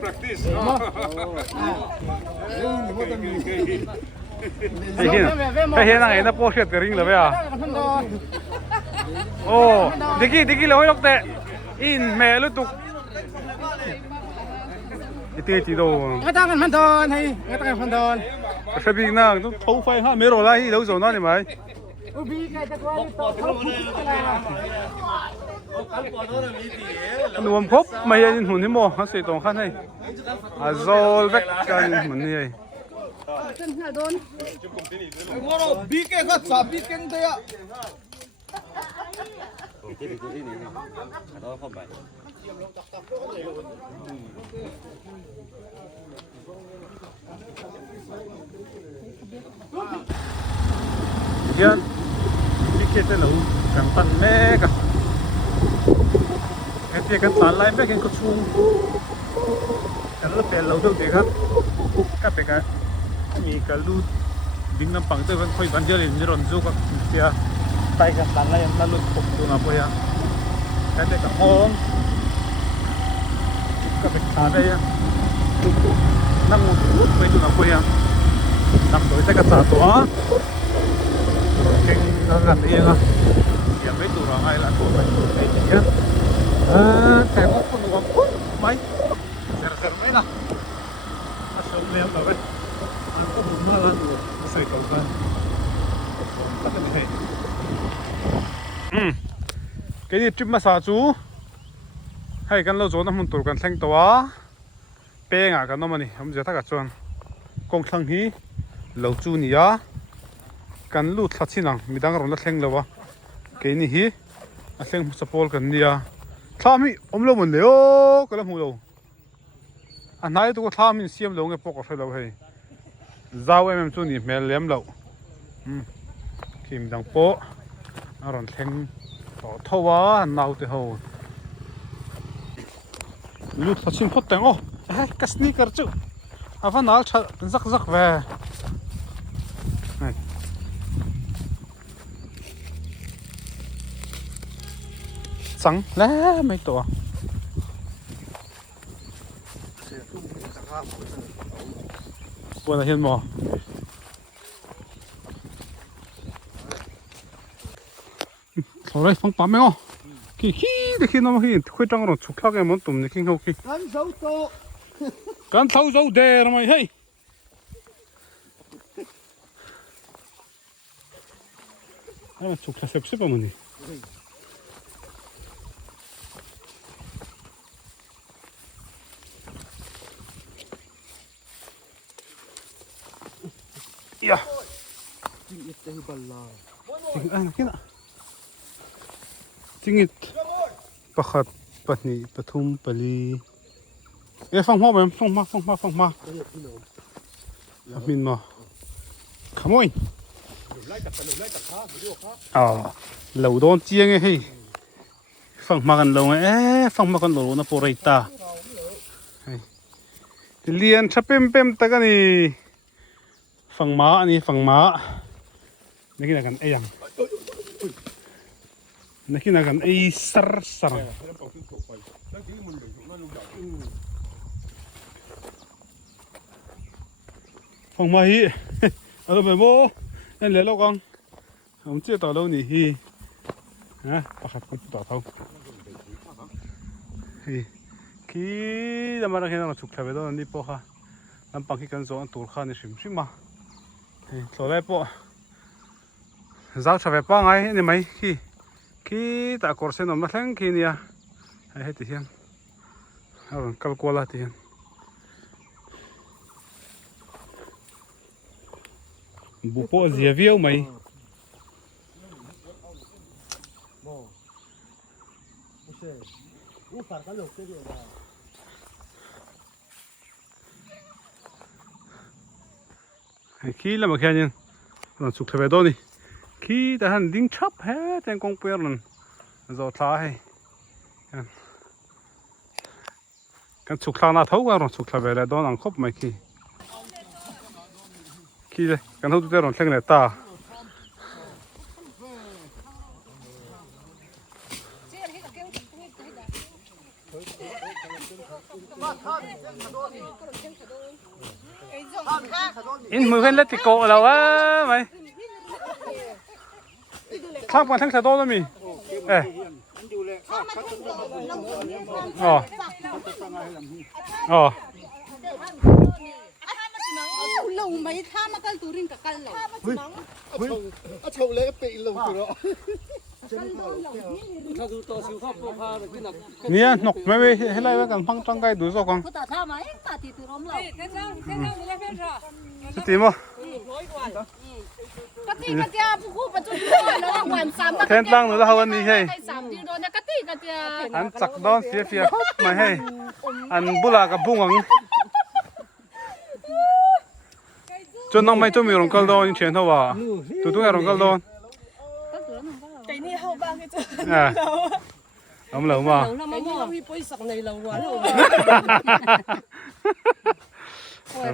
practice. Cái hiện này nó bố cái ring là vậy à? Ồ, đi là hơi lóc tệ. In mẹ luôn tục. Cái gì đâu? Người ta cần phân đòn hay người ta cần phân đòn. Cái gì nào nó thấu phai ha, mấy rồi lại đâu rồi nó này mày. Nuông khóc mày ăn hồn thế mò, nó sẽ tông khăn này. À rồi vét cái mình này. Bi cái có sao bi cái đấy ạ. Hiện đi kia tên là càng tận mẹ cả cái kia cái tán lại mẹ cái có chung cái lớp bèn lâu đâu đấy khác các cáiมีกระลุดดิ้งน้ำปังตัวมันค่อยบันเจอเลยนี่รอนจูกับเสียไตกันตานไล่นั่นลุดปกตัวมาพอยังแต่เด็กกับห้องก็เป็นขาได้ยังนั่งลุดไปตัวมาพอยังนั่งโดยแต่กระสาตัวเก่งแล้วกันเองอ่ะอย่าไม่ตัวเราไงล่ะตัวไปตัวไปอย่างเงี้ยแต่ว่าคนว่าไหมเสร็จไหมล่ะมาชมเลี้ยงเราไปก็บุญมากเลยใส่กับกันก็เป็นไงcái gì trip massage chú hayกันเราโจน้ำมันตัวกันแทงตัวเป้งอ่ะกันน้ำมันนี่ผมจะทักกันจวนกองทั้งฮีเราจูนี่ยกันลูดทัดสินังมีดังรอนละแทงเลยวะเกี่ยนี่ฮีละแทงสปอลกันนี่อ่ะท้ามีอมโลมันเลยโอ้ก็แล้วหูเราอันไหนตัวท้ามีเสียมเราไงปกติเราให้zawhna em chu ni mel lem lo kim dang po aron thleng to thowa nau te ho lut thachin phot teng o ka sneaker chu avan al zak zak ve chang la mai to là hiền mò thôi đây phong bám mấy ngô khi để khi nó khi khuấy trăng rồi chụp khác em muốn tụm để khi hậu khi cán thâu dâu đè rồi mày hay hay là chụp là xếp xếp vào mình đi ya tingit pakhat pahnih pathum pali phong hoa em phong ma min ma khamoi lâu đón chiêng ấy hay phong maกันlâu ấy phong maกันlâu nó po ta liền chắp pem ta cái nàyฝั่งม้าอันนี้ฝั่งม้านี่กินกันไอ้ยังนี่กินกันไอ้สัรฝั่งม้าฮีเอาไปโม่นั่นเหลือเรากังผมเชื่อต่อเรานี่ฮีนะประคับคุณต่อเท่าฮีขี้ดำมาแล้วแค่นั้นฉุกเฉินไปตอนนี้พอค่ะลำปังที่กันโซนตัวข้านี่ชิมมาตัวแรกพอจ้าชาวบ้านไงนี่ไหมขี้ตะกอร์เซนอมาแทงขี้เนี่ยให้ที่เห็นเอาคัลกัวลาที่เห็นบุปผาเสียวิวไหมขี้แล้วมาแค่นี้เราสุกเทวดานี่ขี้แต่หันดิ้งชับแฮ่แต่กองเปลือกนั่นจะท้าให้กันสุกทางหน้าเท่ากันเราสุกเทวดาโดนอังคบไหมขี้เลยกันเท่าตัวเราเล่นเลยตา อินมือเพื่อนเล็ดติโกแล้ววะไหมข้ามกันทั้งสะโต้แล้วมีอ๋ออ๋อลงไปท่ามากันตูรินกับกันเลย เฉาเลยก็ไปลงตัว เนี่ยนกไม่ไปให้ไรไว้กันพังจังไกดูสักกัน เขาตัดท่าไหมตัดตีตัวร้มเลย สติมั้ง กะติกะเจียผู้ปัจจุบันแล้วหวานซ้ำ แทนตั้งหนูแล้ววันนี้ให้ สามดีโดนกะติกะเจีย อันจักดอนเสียมาให้อันบุลากับบุ้งจนน้องไม่จมมีรองกอลดอนเฉียนเท่าว่าตัวตัวรองกอลดอนใจนี่เข้าบ้างให้เจอเอาเหล่ามา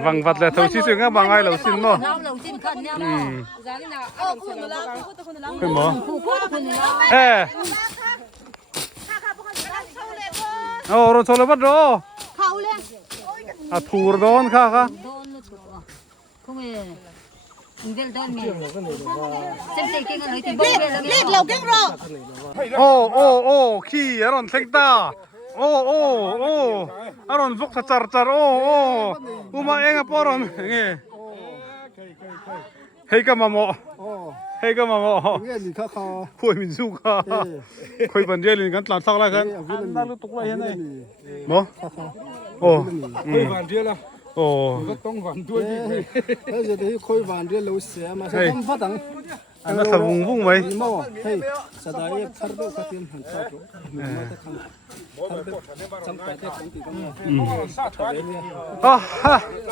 บางวัดเลยเท่าที่สิ่งก็บางไงเหล่าสิ้นเนาะเป็นหมอโอ้รถโซลบัดโรเขาเลย อ่ะถูรโดนค่ะค่ะคงเดี๋ยวโดนมีเจ็บเก่งอะไรที่บอกเลยเล็กเราเก่งรอโอ้ขี้อารอนเซ็งตาโอ้อารอนฟุกจัดโอ้อุมาเองอะปอรอนเงี้ยเฮ้ยก็มาโมเงี้ยนี่เขาพูดมินซูค่ะคุยปันเดียลินกันตลาดสักไรกันน่ารู้ตุกไรยังไงโมโอ้คุยหวานเดียวละโอ้ก็ต้องหวานด้วยดิแล้วจะได้คุยหวานเดียวเราเสียมาใช่ไหมพัดตังอันนั้นสมุงบุ้งไหมเฮ้ยสดายพัดดูพัดทีมหันข้าวจุมาแต่ข้างพัดดูจำเป็นแต่ของตีกันอ๋อ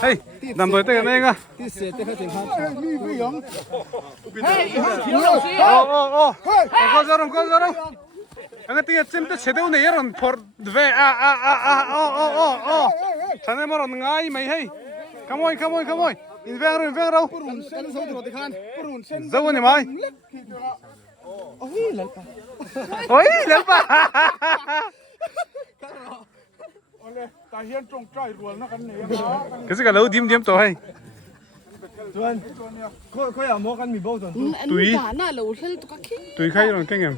เฮ้ยนำตัวเต้กันเองอะที่เสียแต่เขาถึงห้ามีพี่ยงก็จะร้องอันนี้ที่จำเป็นเสด็จเนี่ยรันพอร์ดเวฉันไม่มาร้องง่ายไหมเฮ้ย come onอินเวงเราจะวันนี้ไหมโอ้ยเลิกป่ะตาเฮียนจงใจรวนนะกันเนี่ยก็สิกันแล้วดิ้มตัวให้ส่วนค่อยเอาหมอกันมีบ่ส่วนตุยใครร้องเก่งยัง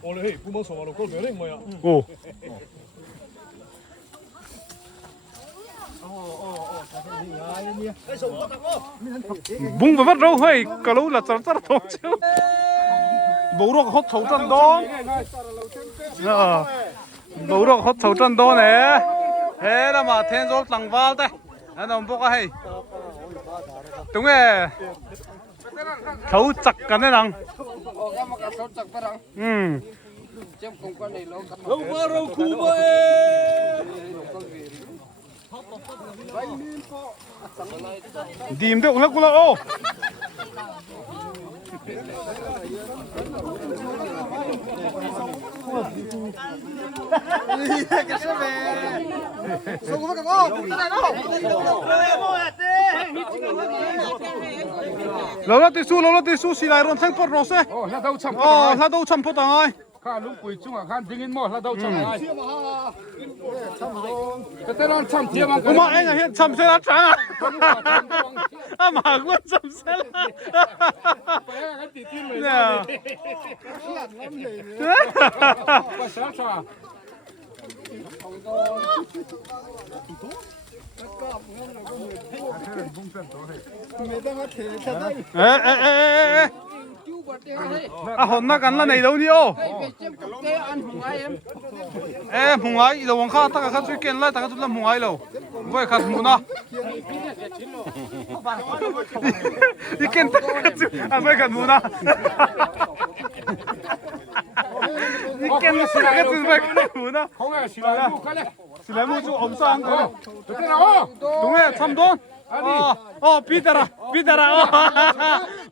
โอ้เลยกูมาสอนเราก็เหลือเรื่องมั้ยอ่ะโอ้บุ้งไปวัดเราเฮ้ยก็รู้ละจัดทงเชียวบุรุษเขาถูกจันโดนบุรุษเขาถูกจันโดนเนี่ยเฮ้ยแล้วมาเทนโซหลังวาลเต้อันนั้นพวกเฮ้ยตรงนี้เขาจักกันแน่นอนเราคูบเอดีมเด็กแล้วกูละโอ้เราติสู้สิไลรอนทั้งปอดรอเซ่ถ้าดูช้ำพอตายข้าลูกปุ๋ยจุ่มข้าดิ้งหมดแล้วเดาช้ำอะไรแต่เราช้ำเทียมกูมาเองอะเห็นช้ำเสียแล้วจ้าอามากูช้ำเสียแล้วเนี่ยà hồn nó cắn là này đâu nhiều em hùng ấy đầu khá ta khá suy kiên lại ta khá làm hùng ấy lâu vậy khá muốn à đi kiên ta khá à vậy khá muốn à đi kiên ta khá vậy khá muốn à không phải chỉ là mua cái này chỉ là mua chỗ ống sang thôi đúng rồi chăm đón 비다라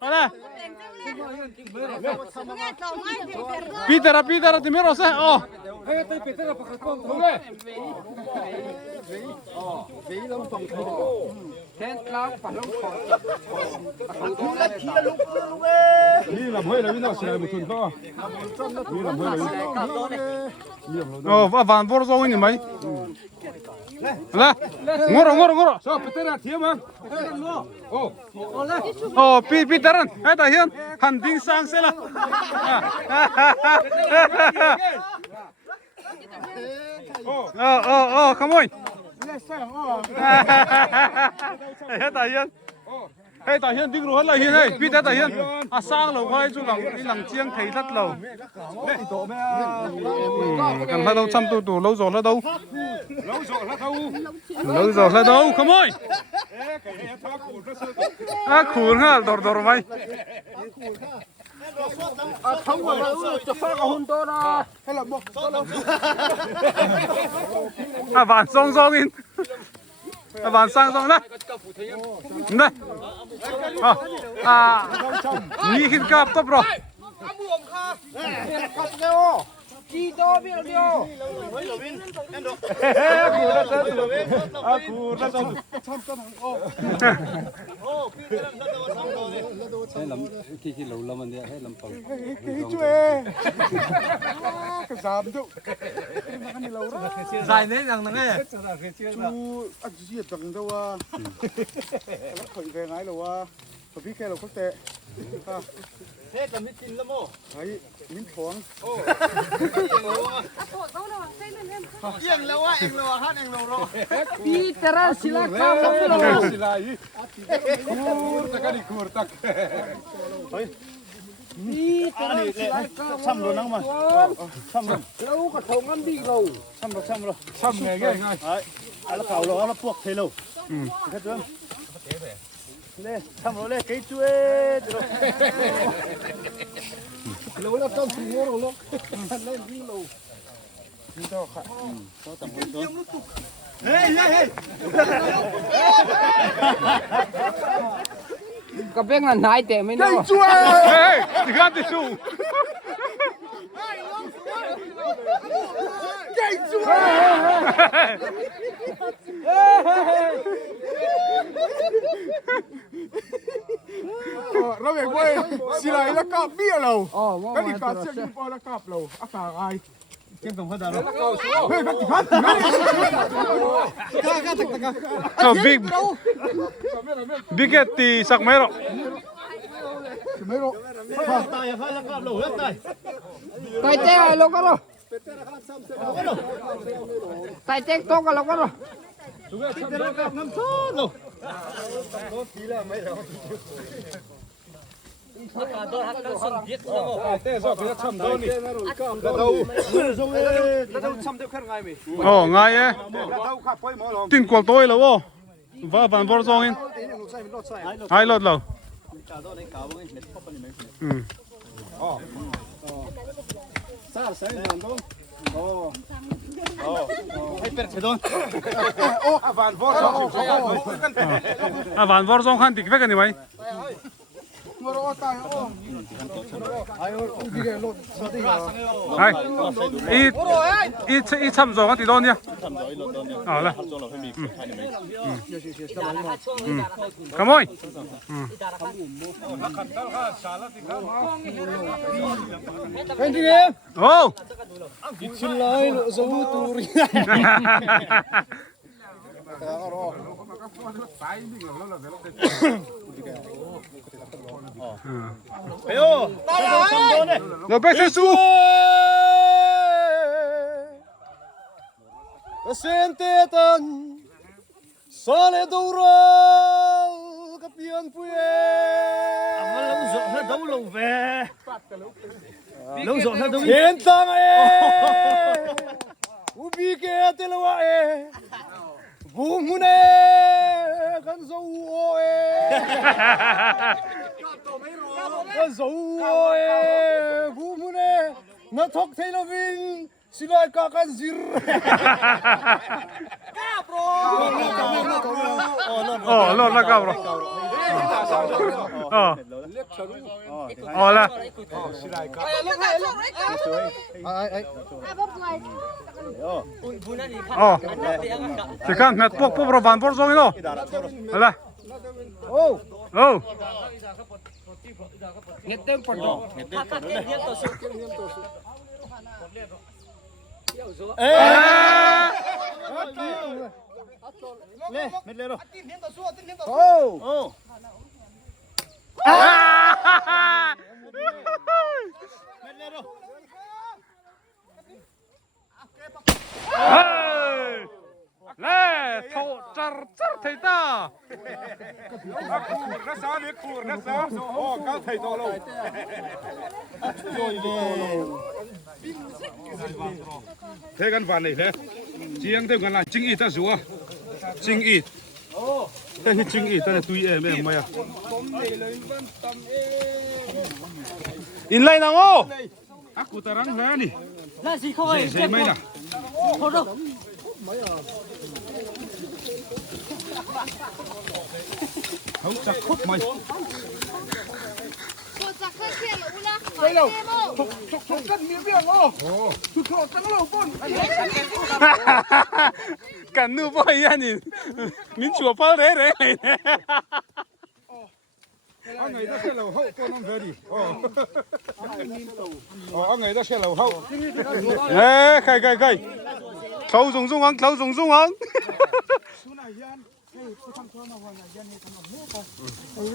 어라 비다라 디메로세 นี่ลำห้วยแล้วพี่น้องเสียบุตรต่อนี่ลำห้วยแล้ว โอ้บ้านบอร์ซองนี่ไหมละงอร์ ชอบไปเต้นเทียมมั้งโอ้ โอ้ปีตารันไอ้ตาเฮียนหันดิ้งสังเสละโอ้ขโมยไอ้ตาเฮียนไอ้ตาเฮียนดิ้งรู้อะไรเฮียนไอ้ปีตาเฮียนสร้างเราไว้จุหลังนี่หลังเชียงไทยทัดเรากันถ้าเราทำตัวเราโจแล้วดูเราโจแล้วดูขโมยขู่ฮะดอร์ไว้ทั้งหมดจะฟังกับหุ่นโตนะให้เราบอกบ้านซองอินบ้านสร้างซองนะนี่นี่คิดกับต๊อบรอจีโตเบี้ยวเดียว ให้ลำขี้เหลาลำมันเนี่ยให้ลำเป่า ช่วยกระซามทุกใส่เน้นอย่างนั้นไง ชูอันเสียตังค์ตัวว่าแล้วคนแข่งไงหรอวะพี่แค่เราเขาเตะเฮ้ยจะไม่กินแล้วโม่ไอ้มิ้นผงเอียงแล้วว่าเองเราฮะเองเราปีตระศิลาข้าวเราศิลาอีคูร์ตะกันอีคูร์ตักเฮ้ยปีตระศิลาข้าวซ้ำเรานั่งมาซ้ำเราก็ทงกันดีเราซ้ำไงไอ้แล้วเขาเราแล้วพวกเทโลแค่เดิมเลยทำเราเลยกี่ช่วยเราต้องถึงหัวเราลูกเล่นวิ่งเรานี่ก็ค่ะก็ต่างคนตัวเฮ้ยก็เป็นงานนายแต่ไม่รู้ช่วยเฮ้ยที่กันที่สู้กี่ช่วยเราเองเว้ยสิไรแล้วก็เบี้ยเราก็ดีการเชื่อมพอแล้วกับเราอากาศไอเชื่อมตรงขนาดเราเฮ้ยพัดโอ้บิ๊กตีสักไม่หรอกไม่รู้ตายพาแล้วกับเราตายเจ๊เราก็รู้ตายเจ๊โตก็เราก็รู้โอ้ไงเอ๊ะติงกวลตัวแล้ววะว่าบ้านบอร์ซองอินไอ้รถเราให้เป็ดเฉดนโอ้บ้านบอร์ซองบ้านบอร์ซองขันติดไปกันนี่ไหมไอ้อีทำจองกันติดโดนเนี่ยเอาละขโมยเป็นที่นี่โอ้ชิลายโลซูตูรีเฮ้ยเราไปเซซู Sente tan sale dura kapian puye mà lâu rộng nó đấu lâu về lâu rộng nó đấu hiện tang e ubi ke telwa e bumune kan zo e kan zo e bumune na thok thailawin silai ka kan zir ka bro oh lo la ka bro oh oh la silai ka oh chỉ cần mẹ buộc buộc vào van bor rồi đó là oh oh เงี้ยเต็มปอดดอกเงี้ยเต็มปอดเลยเอ๊ะเล่เม็ดเลยหรอโอ้โอ้เม็ดเลยหรอเล่โถจัดไทยตา รักษาเนี่ยครูรักษาโอ้ก้าวไทยโตเรา โอ้ยเลย เทกันฟันเลยเลยเจียงเท่ากันละจิงอีตาสัวจิงอีแต่ที่จิงอีตอนนี้ตุยแม่ไม่อะอินไลนังโอ้อักกูตารังแม่นี่ là gì khôi ใช่ไหมล่ะ thôi đâu เขาจะคุดไหม ไปเร็วทุกกันมีเบี้ยงโอ้ทุกคนตั้งเราป้น กันนู่บ่อยอันนี้มินชัวเป้าเร่เลย อันไหนได้แค่เราเขาตัวน้องเธอดิอ๋ออันไหนได้แค่เราเขา เอ้ใครเขาส่งส่งอังเขาส่งส่งอัง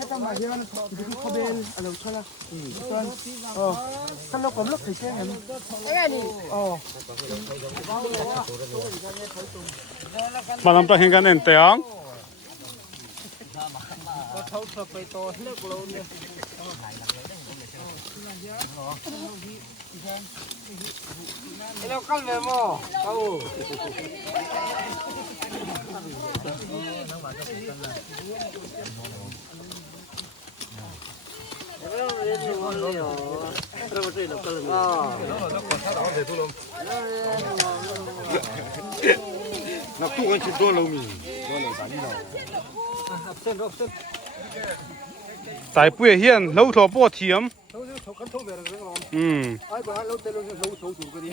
ถ้ามาเฮียนดูเขาเบลอะไรใช่ไหมถ้าเรากำลังใช้เงินอ๋อ มาลำตาเห็นกันเอ็นเตียง เขาจะไปต่อเลิกเราเนี่ยเราเข้าเลยมั้งเข้า นักตู้กันชิดตัวเรามี สายปุ้ยเฮียนเราถั่วป้อเทียมไอ้บ้านเราเตะเราจะสู้ถูกกันดี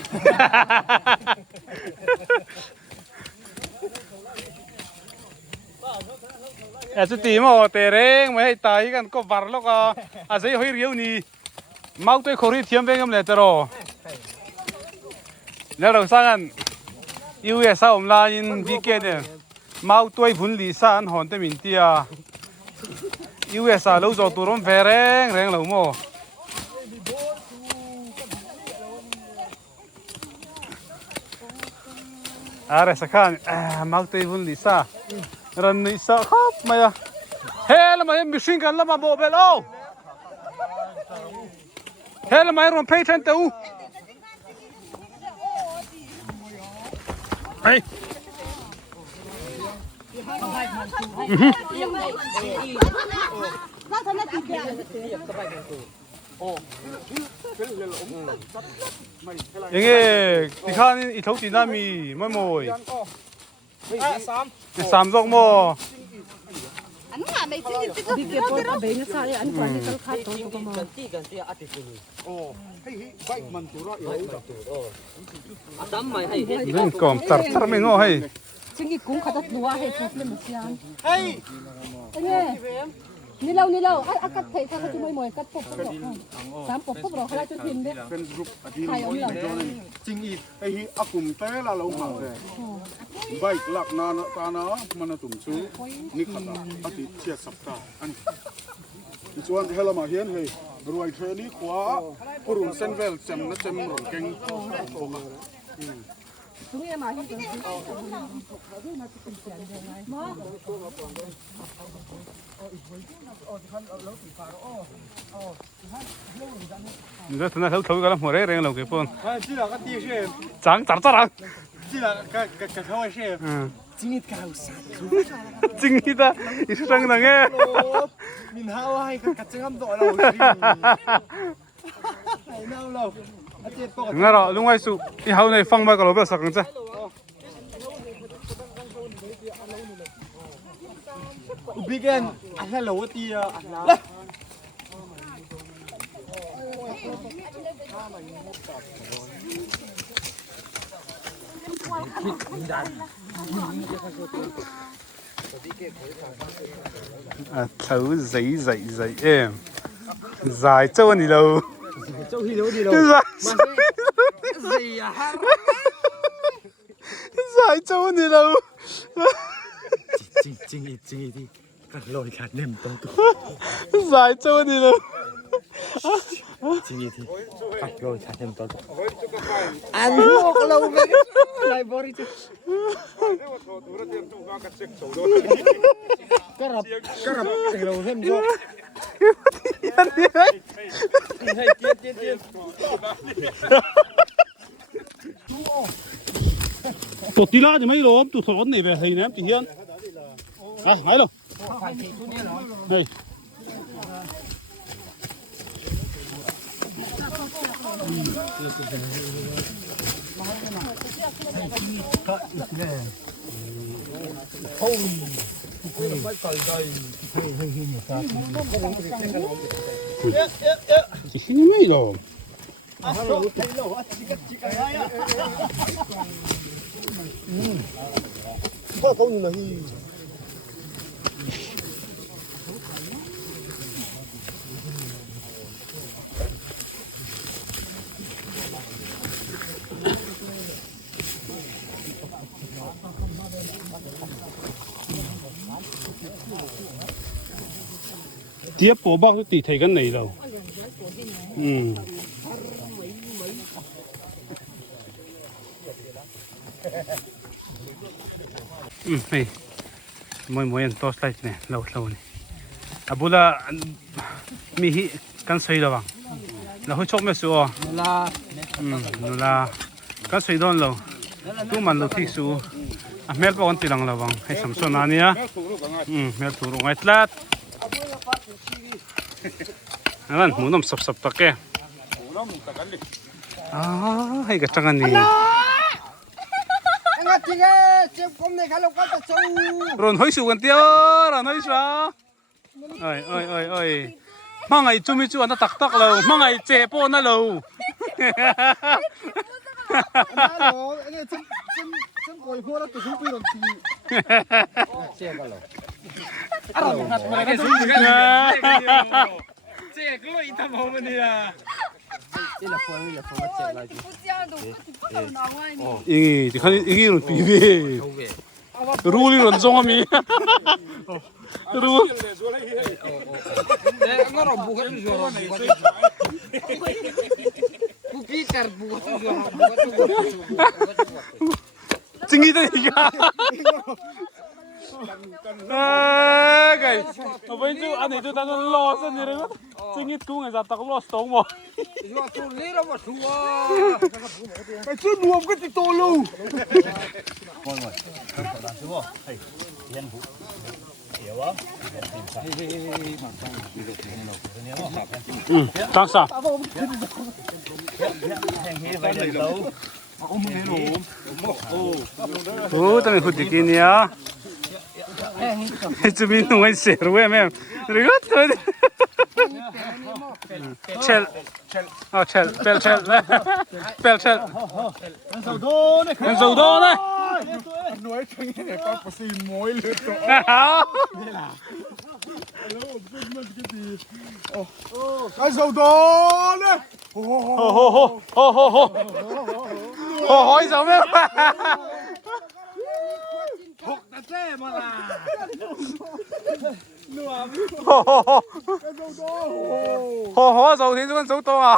แอบสตีมาเตะเร่งไม่ให้ตายกันก็บาร์แล้วก็อาศัยหอยเรียวนี่เมาตัวโคริเทียมเป็นกำเนิดจะรอแล้วเราสร้างกันยูเอสเอาลายินวีเกเดเมาตัวผุนลิซ่าอันหอนเตมินเตียยูเอสเราจะตัวร้อนแรงเราโม่อะไรสักขันเมาตัวผุนลิซ่ารันลิซ่าครับมาเฮ้แล้วมาเห็นมิชิงกันแล้วมาโบเบลเอาเฮ้แล้วมาเห็นรวมเพย์ทันเต้าเฮ้ยยังไงที่ข้านี่อีทุกทีน่ามีไม่มวยสามดอกโม anh mà mày chưa đi cái kia bôi cái bể nó sao đấy anh quản đi cái khát tối của mà โอ้ให้ใบมันตัวเราเอง เรื่องก่อนตัดไม่ง้อให้ 생기 공 갖다 놓아 해 줬으면 못이야 เฮ้ย นี่เราอากัดเทถ้าเขาจะไม่มวยกัดปกหรอกสามปกเราเขาจะทิ้งเด้ เป็นรูปอดีตจริงอีไอ้อากุมเต้ละเราหาเลยใบหลักนาตานะมันตุ่มชูนี่ขนาดอดีตเชียสัปดาห์อันชวนที่เรามาเห็นเฮ้ยรวยเทนี้ขวาปรุงเส้นเวลเจมและเจมรนเก่ง 중에 많이 들어. 뭐? 你这现在头个了，没得人了，给不？这两个地是，长长，这两个头是，今天搞啥？经历的，你是真的哎。你好啊，个这么多了，哎，那了，啊这多。那了，另外说，以后呢放那个路边上子。Bikin, ada laut dia, lah. Thấu giấy em dài châu đi đâu Châu hi đâu đi đâu. dài dài châu đi đâu Chính đi. Cắt lôi cắt nem tông. dài châu đi đâu Chính đi. Cắt lôi cắt nem tông. Ăn một lâu mấy lại bỏ đi chứ. Cái rập thì lâu thêm rồi. tụt tí la thì mấy đồ tụt thốn này về hình em chỉ hiên à mấy đâu đây chỉ hiên mấy đồ tiếp bộ bác thì thấy cái này đâu này mỗi anh toast lại này lâu này abula miah kan sei lo bang la ho chok me su la kan sei don lo tu man lo thi su a mel pa on tilang lo bang hai sam so na nia mel tu ro ngai tlat anan munom sap ta ke hai ka changan ni Anh chị ơi, chị hôm nay khá là quá tốt. ron hoi su kan tia ron hoi sa ơi mang ngày chumi chu anh tak tak lo mang ngày che po na lo Anh ơi, chân ngồi hoa đó tôi không biết làm gì. Che cái lẩu. che cái loi tham hậu mình à Đây là phơi chết lại. 이 칸 이기는 비비 룰이 런종함이 룰 Nó rồi buộc cái rồi buộc cái card buộc cái rồi 찡이다 이가 아 cái bây giờ anh ấy chúng ta lo sân gì đấy 찡이 cũng người ta tao lo sống mà rồi tôi lấy nó mà xua Cái chứ nuông cái to luôn. tăng sao tao mình hút đi kia nhá chúng mình nuôi sữa rồi em rồi thôi chel chel pel chel dầu đô này Nói thằng này có phải xin mối lên rồi. Cái dầu đô này. hỏi sao mấy Thục ta xe mà là. Cái dầu đô. hỏi dầu thì con dầu to à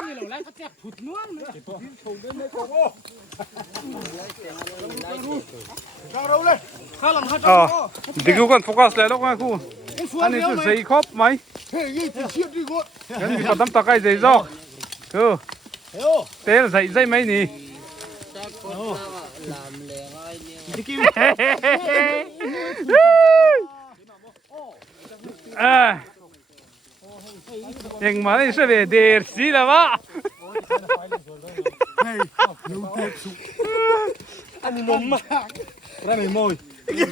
Ra đâu đây? đi con focus lại đó con khu anh ấy cứ giấy khóp mấy Thế gì thì chiết đi con. cái gì còn tắm tạc cái giấy do ừ thế là giấy mấy nè à nhưng mà này sẽ về để xí là ba Này, nhiều thiệt sự. Anh nấm mà. Ra này mồi.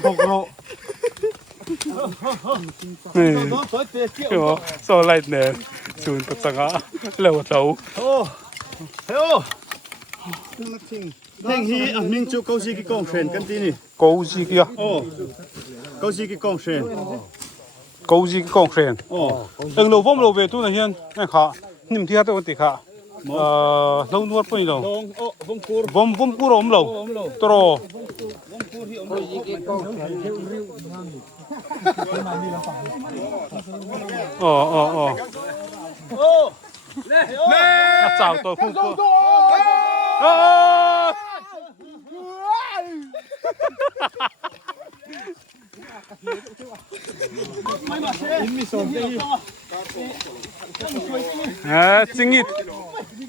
Bọc rộ. so lại nè chun tất cả lâu lâu Thằng hi anh minh chú câu gì cái con sen cái gì nè. câu gì kia Câu gì cái con sen. câu gì cái con khen từng lâu vong lâu về tu này hiền nghe khá niệm thiệt tôi thì khá lâu nuốt bây giờ vong cua ôm lâu tro chào tôi không có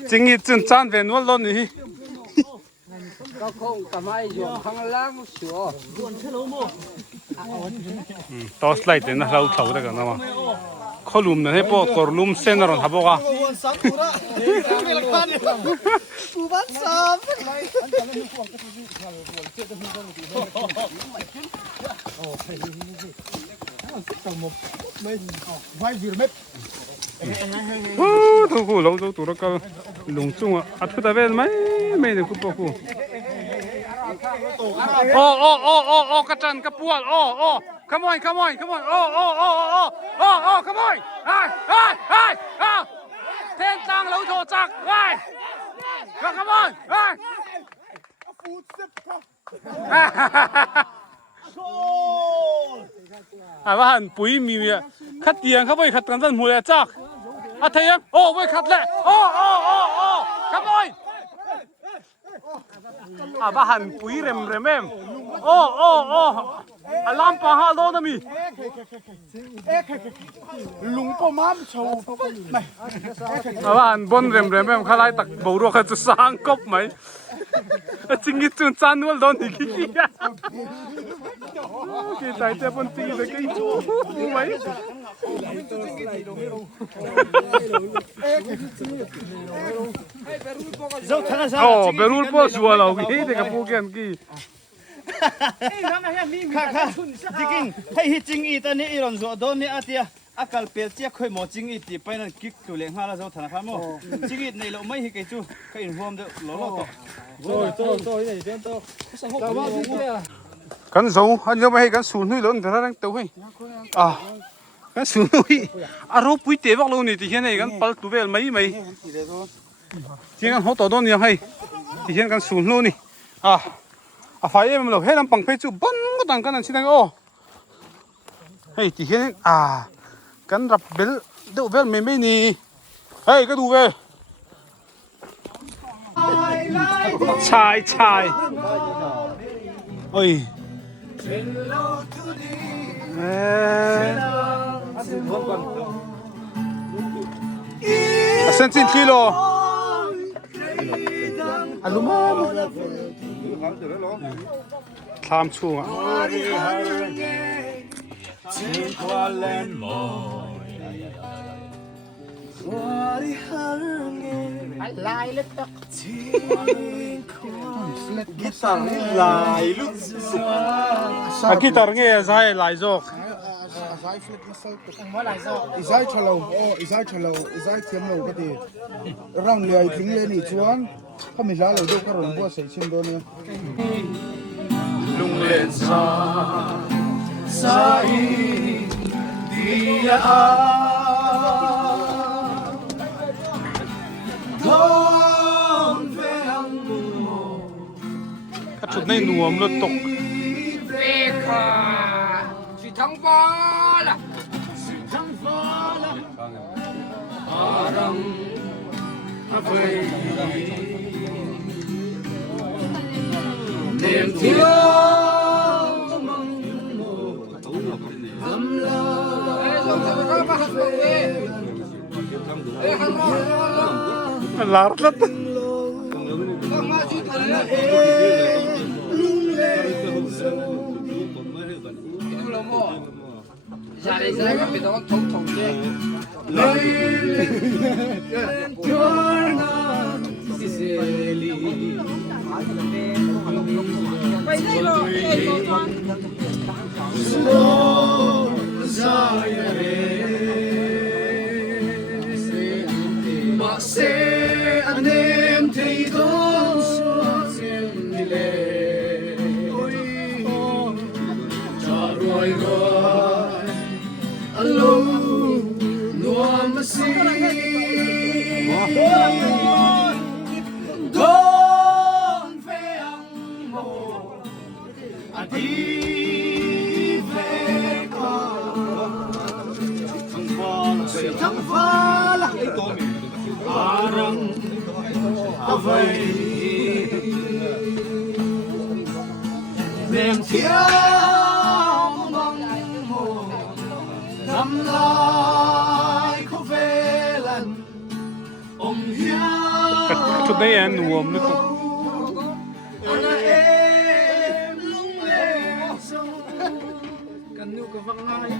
chính ít chân chán về nuốt luôn đi có không tầm ai dùng khăng láng sửa toss light đến lâu thầu đấy cả nó mà khó lùm này po cor lùm sen rồi hả bố à thu khu lâu tụ nó cơ lùng chung à thu ta về mấy được khu khu cái chân cái buồn come on come on come on come on ai thiên tăng lâu thổ chắc ai come on aiว่าหันปุ๋ยมีขัดเตียงเขาไปขัดกันจนหัวจักเทียงไปขัดเลยขโมยว่าหันปุ๋ยเร็มลำปะฮาโลนะมีลุงก็ม้ามโชว์ไม่ว่าหันบนเร็มเขาไล่ตักบูรัวเขาจะสร้างกบไหมจริงๆจุนจานนวลโดนอีกกี่ใจเจ็บบนตีเลยกี่จูไหมเบรูลโปชัวร์เรากี่เด็กกับพวกกันกี่จริงให้จริงอีตอนนี้อีรอนสัวโดนนี่อาเตียอากาศเปลี่ยนเจ้าเคยหมอจริงอีตีไปนั่นกิ๊กตัวเลี้ยงห้าแล้วเจ้าธนาคารมั้งจริงอีในเราไม่ให้ใครจูใครอินฟอร์มเด้อหล่อกันสูอันนี้ไม่ให้กันสูนุ่ยล้นแต่ละนั่งเต้าให้กันสูนุ่ยรูปปุ๋ยเตะบอกเรานี่ที่เห็นไอ้กันปัลตัวเวลไม่ที่กันเขาต่อต้นยังให้ที่เห็นกันสูนุ่ยนี่ไฟมันเราให้ลำปังไปจูบันก็ต่างกันนั่นสินะเฮ้ยที่เห็นกันรับเบลดูเวลไม่นี่เฮ้ยก็ดูเวลชายโอ้ยเซนซินกิโลอันลูมาทำช่วงลายเล็กตัก กีตาร์นี่ลายลุกกีตาร์เนี่ยใช้ลายจอกอีไซชะโลอีไซเทียมโลก็ดีร่างเลียทิ้งเลยนี่ชวนเขาไม่ร้าเลยดูกระรนบัวใส่เช่นโดนเนี่ยลุงเล่นซาอีดีอาชุดในหนวมรถตกเบคาสุดทั้งฟ้าละอารังอาเฟยเต็มที่ลมังโมทำลายส่งสารพัดมาหักเลยข้างนอก ลาร์ลัดมาชุดอะไรใช่ใช่ก็เป็นต้องทงเลยไปได้หรอ Don feang mo ati veka Thang phala Arang avay Neng thiam mong mo Nam lai ko velan Om hiam ชุดได้แอนหนวมนึก Ana em lung lê sông Cần nụ cái văng ai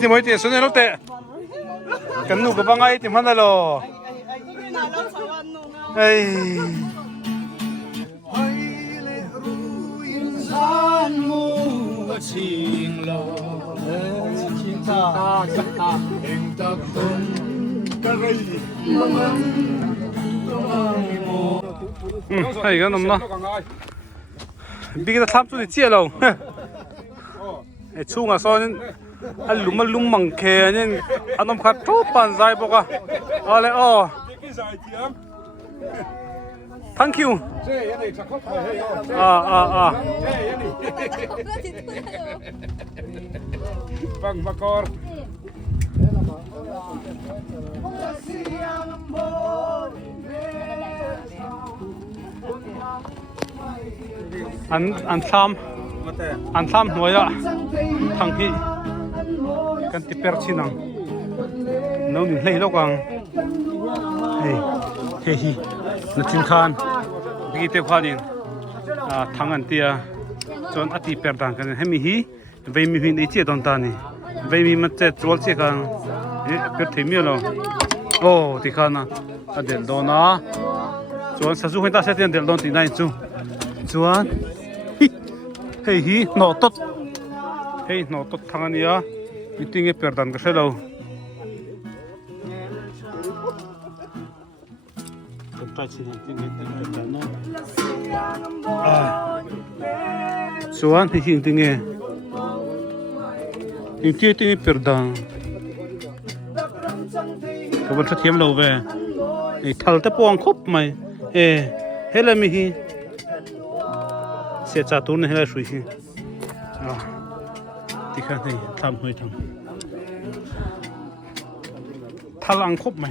ที่มวยเตะสุดในรถเตะกันนูกับบังไอ้ที่มันได้หรอเฮ้ย Hay lệ ruin gian mu Ching lo Ching ta Em tập tuần Kari Mangan Tumang mo ให้กันนมนะบิ๊กจะทับสุดที่เจี๊ยเราไอ้ช่วงอ่ะซ้อนอันลุมมังเคนี่อันนั้นขัดทุบปันใจบอกอ่ะอะไรอ๋อทั้งคิวฟังมาก่อน อันซ้ำหน่วยละทั้งพี่กันติดเปิดชินังน้องนี่เลยแล้วกันเฮ้นัดชิมคานบิ๊กเตะขวาดินทางอันเตียจนอติเปิดดังกันให้มีเวมีหินไอเจี๊ยตอนตานี่เวมีมันเจ็ดจวลเจี๊ยกันเปิดที่มีแล้วโอ้ที่ข้านะเดี๋ยวโดนนะจวนสัตว์ให้ตาเสียเดี๋ยวโดนที่ไหนจวนเฮ้ยหนอตดเฮ้ยหนอตดทางนี้อ่ะมีติ้งเปิดดังกันใช่แล้วส่วนที่จริงติ้งเปิดดังก็วันที่เที่ยงเราเว้ยไอ้ทัลแต่ปวงครบไหมเฮ้ยแล้วมีเสียจ่าตัวนี่ให้เราช่วยสิที่ข้างนี้ทำให้ทำทัลอังครบไหม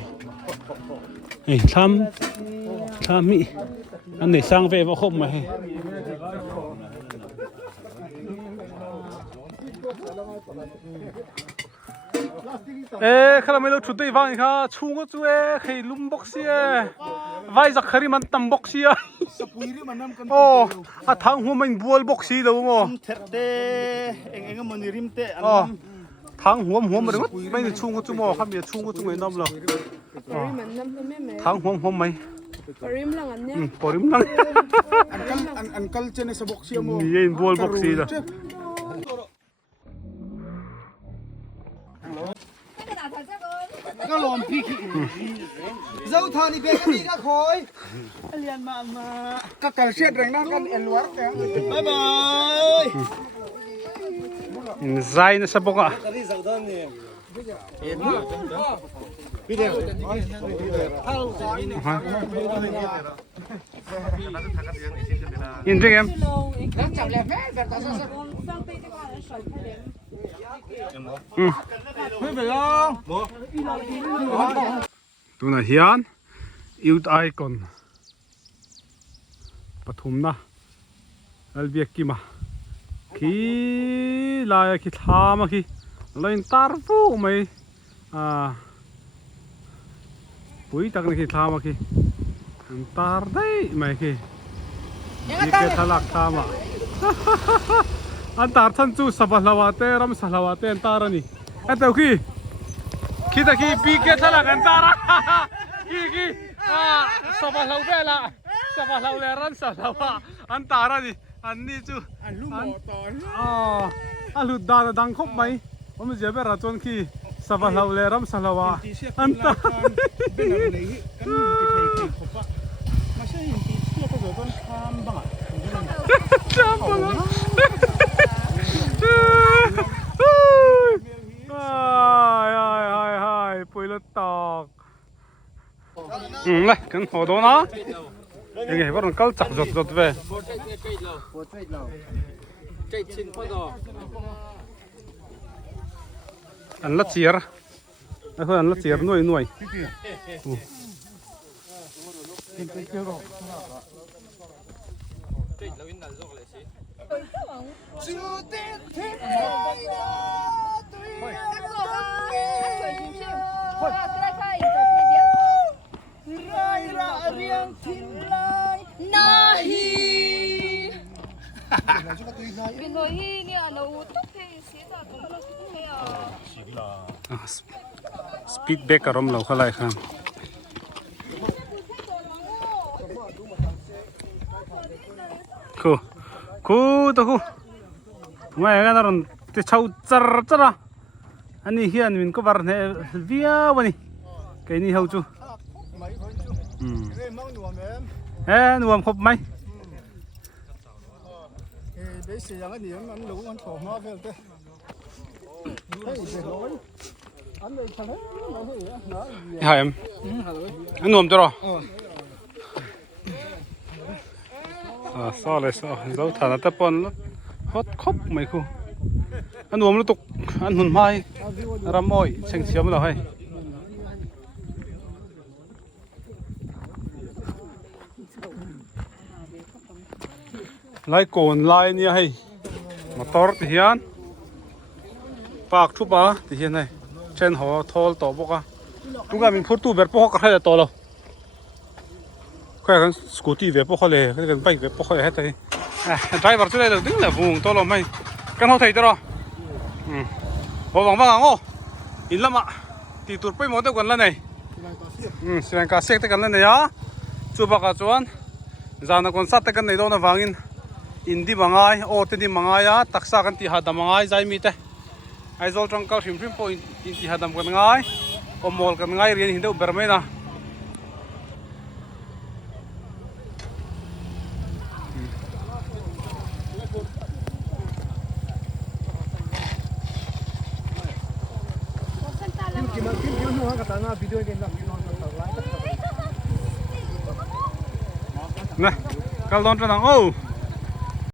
ทำมีอันนี้สร้างเวว่าครบไหมข้าไม่รู้ชุดตัวฟังค่ะชูงก็ช่วยให้ลุ่มบ็อกเซียไว้สักครั้งมันตั้มบ็อกเซียโอ้ทางหัวมันบัวบ็อกซีแล้วมั้งเตะเอ็งมันริมเตะทางหัวมันไม่ได้ชูงก็จุ่มอ๋อครับเดี๋ยวชูงก็จุ่มไอ้น้ำเลยทางหัวไหมปริมลังอันกัลเจนสบ็อกเซียโม นี่บัวบ็อกซีแล้วก็ลมพี่เจ้าทานี่เป็นกันดีก็คอยเรียนมาก็กัลเชียดแรงนั่งกันเอ็นวัดเนี่ยบ๊ายบาย ใจนะสับกะพี่เดียวยินดีครับไม่เป็นไรตัวน่ะเฮียนยูดไอคอนปฐุมนะอัลเบียกิมาคีลายคิดหามาคีลายตาร์ฟูไหมปุ้ยตักนี่คิดหามาคีตาร์ได้ไหมคีนี่แค่ทลักทามาอันตาร์ทันจูสับลาวาเตรำสับลาวาเตอันตาร์นี่อันเท่าคีkita ki pikir salah antara ki sabah lau bela sabah lau leran salah antara ni ani tu lu mò tỏi alu dah dang khop mai om je be rachon ki sabah lau leram salawa anta bên này cái nhìn thì khóc á mà sao nhìn thì chưa có rồi con tham bằng tham bằng aiปุยละตอก เลยกันหัวโดนะยังไงว่ามันก็จับจดไปอันละเสียร์แล้วก็อันละเสียร์หน่วยสปีดเบรกอารมณ์เราเข้าไล่ครับคูตัวคูไม่กันนะรอนที่เช่าจ้าอันนี้เฮียนมินก็บาร์เนี่ยเวียวันนี้แค่นี้เขาจูหนุ่มครบไหมหายหนุ่มจ้ะหรอซ้อเลยซ้อเราฐานแต่ปนฮอตครบไหมคูอันหนุ่มรู้ตกอันหุ่นไม้รำอ้อยเชียงเชียมเราให้ไล่โกนไล่เนี่ยให้มาตอร์ที่เฮียนปากทุบอ่ะที่เฮียนให้เช่นหัวทอลต่อพวกอ่ะทุกอย่างมีพูดตู้แบบพวกเขาให้ต่อเราแค่กันสกูตี้แบบพวกเขาเลยแค่กันไปแบบพวกเขาเลยให้ได้ไดรเวอร์ช่วยเราดึงเลยพุ่งต่อเราไม่กันเขาไทยตลอดพอหวังว่างั้นอินละมาตีตัวไปหมดทุกคนแล้วเนี่ยสิลังกาเสกทุกคนแล้วเนี่ยจูบกันจวนจานคนสัตย์กันในโดนฟังอินดีมังไงโอเทดีมังไงตักษากันที่หาดมังไงใจมีแต่ไอโซลจังเกาชิมพิมพ์พออินที่หาดกันไงอมอลกันไงเรียนหินเดียวเบอร์ไม่นะนะกำลังจะนั่งโอ้